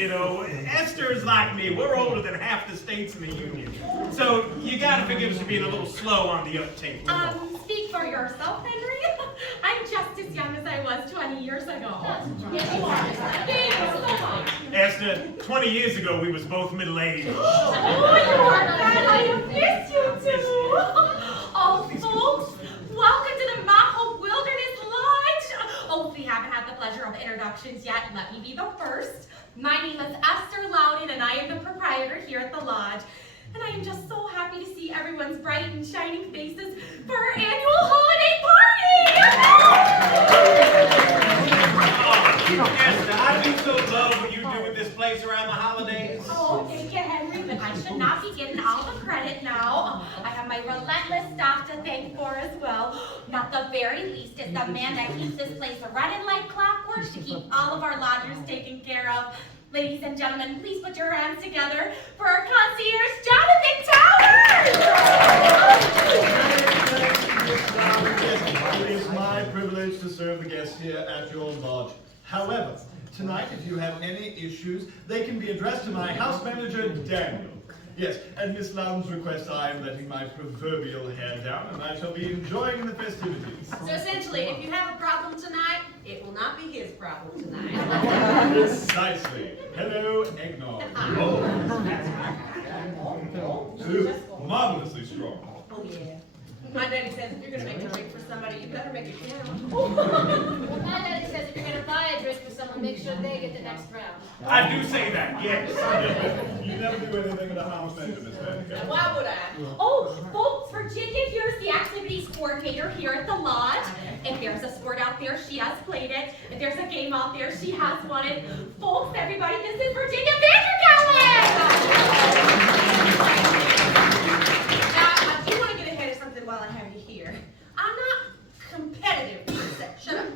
kiddo. Esther's like me. We're older than half the states in the Union. So you gotta forgive us for being a little slow on the uptake. Speak for yourself, Henry. I'm just as young as I was 20 years ago. Yes, you are. Thank you so much. Esther, 20 years ago we was both middle-aged. Oh, you are glad I have missed you too. Oh, folks, welcome to the Mount Hope Wilderness Lodge. Oh, if we haven't had the pleasure of introductions yet, let me be the first. My name is Esther Louden, and I am the proprietor here at the lodge. And I am just so happy to see everyone's bright and shining faces for our annual holiday party! Esther, I do so love what you do with this place around the holidays. Oh, thank you, Henry, but I should not be getting all the credit now. I have my relentless staff to thank for as well. Not the very least is the man that keeps this place running like clockwork to keep all of our lodgers taken care of. Ladies and gentlemen, please put your hands together for our concierge, Jonathan Towers! It is my privilege to serve the guests here at your lodge. However, tonight, if you have any issues, they can be addressed to my house manager, Daryll. Yes, at Miss Louden's request, I am letting my proverbial hair down, and I shall be enjoying the festivities. So essentially, if you have a problem tonight, it will not be his problem tonight. Precisely. Hello, eggnog. Oh. Marvelously strong. Oh, yeah. My daddy says if you're going to make a drink for somebody, you better make it count. Well, my daddy says if you're going to buy a drink for someone, make sure they get the next round. I do say that, yes. You never do anything with a house manager, Miss Vanderkellen. Why would I? Oh, folks, Virginia here's the activities coordinator here at the lodge. If there's a sport out there, she has played it. If there's a game out there, she has won it. Folks, everybody, this is Virginia Vanderkellen! Now, I do want to get ahead of something while I have you here. I'm not competitive per se. Shut up.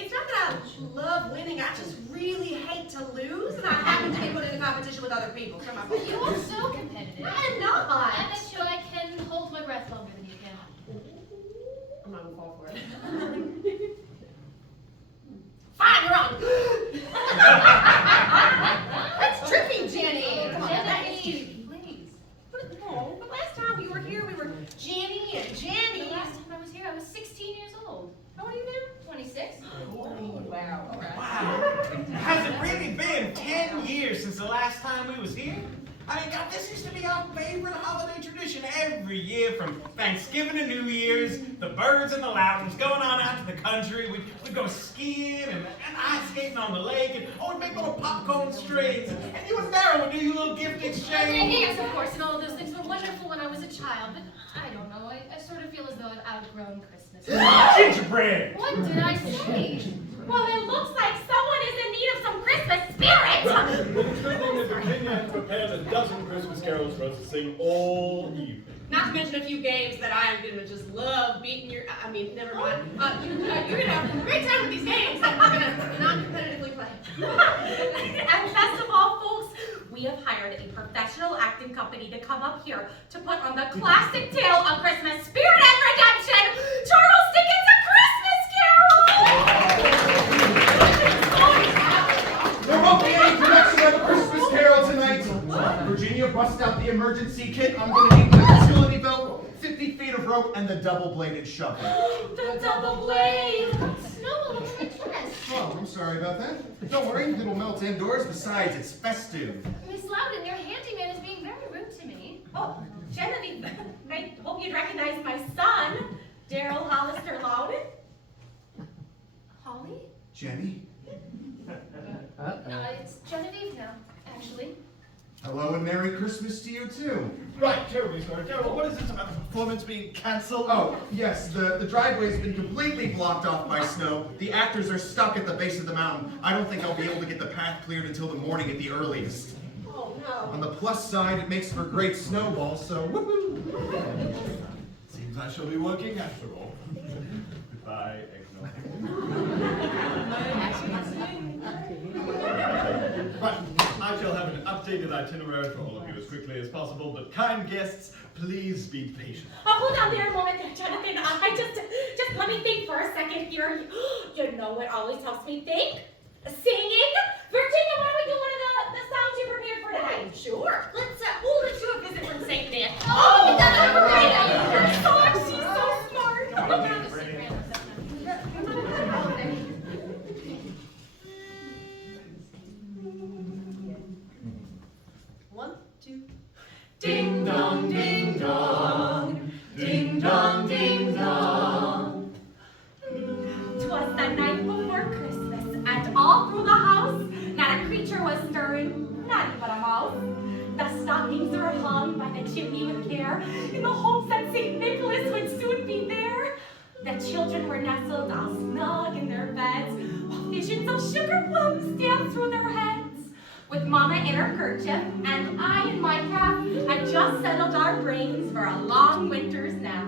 It's not that I love winning, I just really hate to lose, and I happen to be put in a competition with other people. So But you are so competitive. I am not. I bet you I can hold my breath longer than you can. I'm not gonna fall for it. Fine, you're on. That's tricky, Jenny. Come on, that is cute. Please. But last time we were here, we were Jenny and The Jenny. last time I was here, I was 16 years old. How old are you now? 26. Wow, all right. Wow. Has it really been 10 years since the last time we was here? I mean, God, this used to be our favorite holiday tradition every year, from Thanksgiving to New Year's, the Burds and the Loudens going on out to the country. We'd go skiing and ice skating on the lake, and we'd make little popcorn strings, and you and Daryll would do your little gift exchange. Yes, of course, and all of those things were wonderful when I was a child, but I don't know, I sort of feel as though I've outgrown Christmas. Gingerbread! What did I say? Well, it looks like someone is in need of some Christmas spirit! It's good thing that Virginia has prepared a dozen Christmas carols for us to sing all evening. Not to mention a few games that I am gonna just love beating your. I mean, never mind. You're gonna have a great time with these games that we're gonna non-competitively play. And best of all, folks, we have hired a professional acting company to come up here to put on the classic tale of Christmas spirit and redemption, Charles Dickens' A Christmas Carol! There won't be any production of A Christmas Carol tonight. Virginia, bust out the emergency kit. I'm going to need the utility belt, 50 feet of rope, and the double-bladed shovel. The double blade! Snowball over my dress. Oh, I'm sorry about that. Don't worry, it'll melt indoors. Besides, it's festive. Miss Louden, your handyman is being very rude to me. Oh, Genevieve, I hope you'd recognize my son, Daryll Hollister Louden. Holly? Jenny? It's Genevieve now, actually. Hello and Merry Christmas to you, too. Right, terribly sorry. Daryll, what is this about the performance being cancelled? Oh, yes, the driveway's been completely blocked off by snow. The actors are stuck at the base of the mountain. I don't think I'll be able to get the path cleared until the morning at the earliest. Oh no. On the plus side, it makes for great snowballs, so woohoo! Seems I shall be working after all. Goodbye, eggnog. Right, I shall have an updated itinerary for all of you as quickly as possible, but kind guests, please be patient. Oh, hold on there a moment there, Jonathan. I just let me think for a second here. You know what always helps me think? Singing? Virginia, why don't we do one of the sounds you prepared for tonight? Sure. We'll let you a visit from St. Nick. Oh, that's great. great. She's so smart. One, two. Ding dong, ding dong, ding dong, ding dong. 'Twas the night before Christmas, and all through the house, not a creature was stirring, not even a mouse. The stockings were hung by the chimney with care, in the hopes that St. Nicholas would soon be there. The children were nestled all snug in their beds, while visions of sugar plums danced through their heads. With Mama in her kerchief and I in my cap, had just settled our brains for a long winter's nap.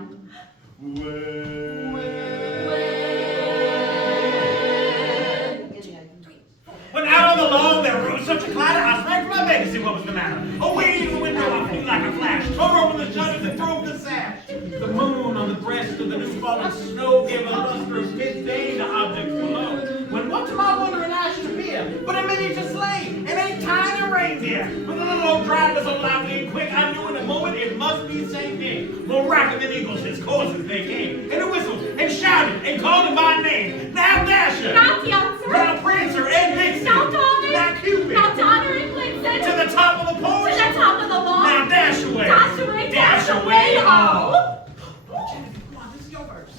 When out on the lawn there rose such a clatter, I sprang from my bed to see what was the matter. Away to the window I flew like a flash, tore open the shutters and threw open the sash. The moon on the breast of the new-fallen snow gave a luster of midday to objects below. When what to my wondering eye should appear but a miniature sleigh and a tiny reindeer. With a little old driver so loudly and quick, I knew in a moment it must be St. Nick. More rapid than eagles his coursers they came, and he whistled and shouted and called him by name. Now Dasher, Now Dancer, now Prancer and Vixen, now Donner, now Cupid, now Donner and Blitzen, to the top of the porch, to the top of the lawn. now dash away, dash away, all. Come on, this is your verse.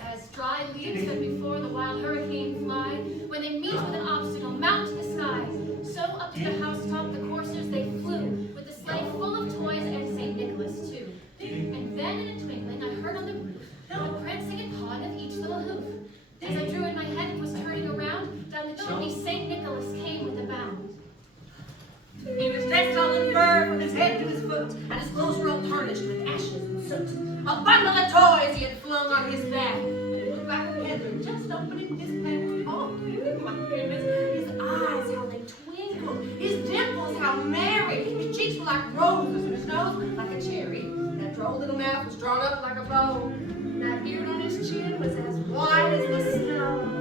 As dry leaves that before the wild hurricane fly, when they meet with an obstacle, mount to the sky. So up to the housetop the coursers they flew, with the sleigh full of toys and St. Nicholas too. And then in a twinkling I heard on the roof the prancing and pawing of each little hoof. As I drew in my head and was turning around, down the chimney St. Nicholas came with a bound. He was dressed all in fur from his head to his foot, and his clothes were all tarnished with ashes and soot. A bundle of toys he had flung on his back, and he looked back at Heather, just opening his pack. Oh, my goodness, his eyes, how they twinkled, his dimples, how merry, his cheeks were like roses, and his nose like a cherry. That droll little mouth was drawn up like a bow, and that beard on his chin was as white as the snow.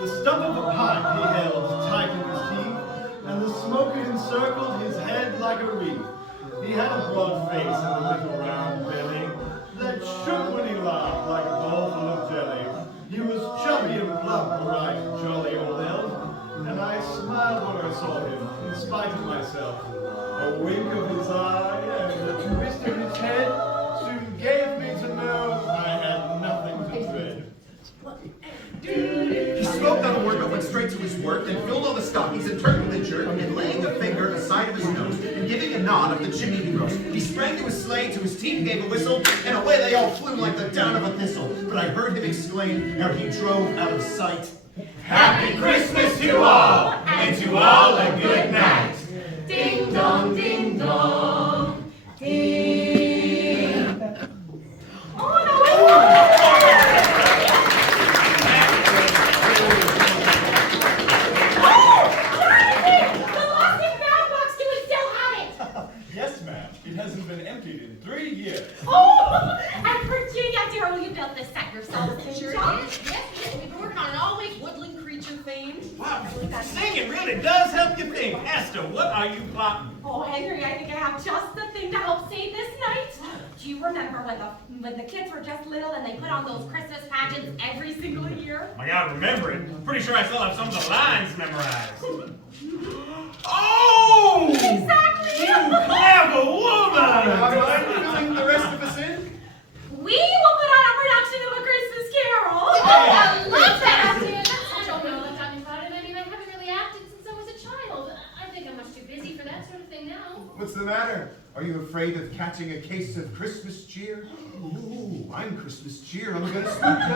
The stump of a pipe he held tight in his teeth, and the smoke encircled his head like a wreath. He had a broad face and a little round belly that shook when he laughed like a bowl full of jelly. He was chubby and plump, a right jolly old elf, and I smiled when I saw him, in spite of myself. A wink of his eye and a twist of his head soon gave me to know I had nothing to dread. He spoke not a word, but went straight to his work, and filled all the stockings, and turned with a jerk, and laying a finger aside of his nose, and giving a nod up the chimney he rose. He sprang to his sleigh, to his team gave a whistle, and away they all flew like the down of a thistle. But I heard him exclaim, ere he drove out of sight, Happy Christmas to all, and to all a good night. Ding dong, ding dong, ding. Oh, that was Yes, ma'am. It hasn't been emptied in 3 years. Oh, and Virginia, Daryll, you built this set yourself, didn't Sure you? did. Yes, we've been working on an always woodland creature theme. Wow, singing really does help you think. Esther, what are you plotting? Oh, Henry, I think I have just the thing to help save this night. Do you remember when the kids were just little and they put on those Christmas pageants every single year? I gotta remember it. Pretty sure I still have some of the lines memorized. Oh! Exactly! You clever woman! mind filling the rest of us in? We will put on a production of A Christmas Carol. Oh, I love that! I don't know what I'm about it. I mean, I haven't really acted since I was a child. I think I'm much too busy for that sort of thing now. What's the matter? Are you afraid of catching a case of Christmas cheer? Ooh, I'm Christmas cheer. I'm gonna spook you.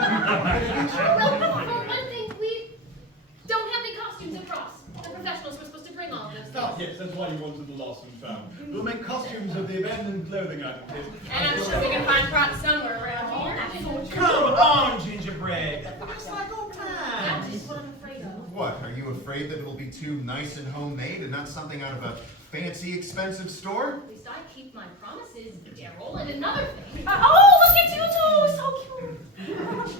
Well, for one thing, we don't have any costumes across. The professionals were supposed to bring all of those Ah, things. yes, that's why you wanted the lost and found. We'll make costumes of the abandoned clothing item kit. And I'm sure we can find props somewhere around Oh, here. that's so true. Come on, gingerbread. Looks like old That's times. just what I'm afraid of. What, are you afraid that it'll be too nice and homemade and not something out of a fancy, expensive store? At least I keep my promises, Daryll. And another thing. Oh, look at you two, so cute.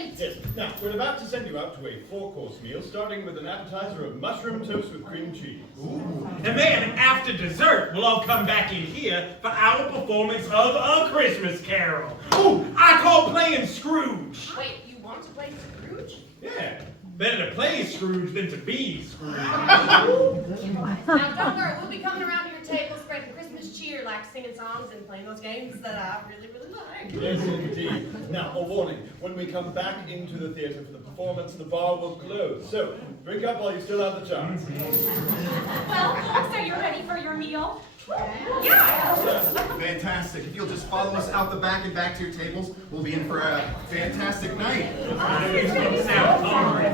great. Yes. Now, we're about to send you out to a 4-course meal, starting with an appetizer of mushroom toast with cream cheese. And then, after dessert, we'll all come back in here for our performance of A Christmas Carol. Ooh, I call playing Scrooge. Wait, you want to play Scrooge? Yeah, better to play Scrooge than to be Scrooge. Now, don't worry, we'll be coming around to your table spreading Christmas cheer, like singing songs and playing those games that I really, really like. Yes, indeed. Now, a warning. When we come back into the theater for the performance, the bar will close. So, drink up while you still have the chance. Well, folks, are you ready for your meal? Yeah. Fantastic. If you'll just follow us out the back and back to your tables, we'll be in for a fantastic night. Sound hungry.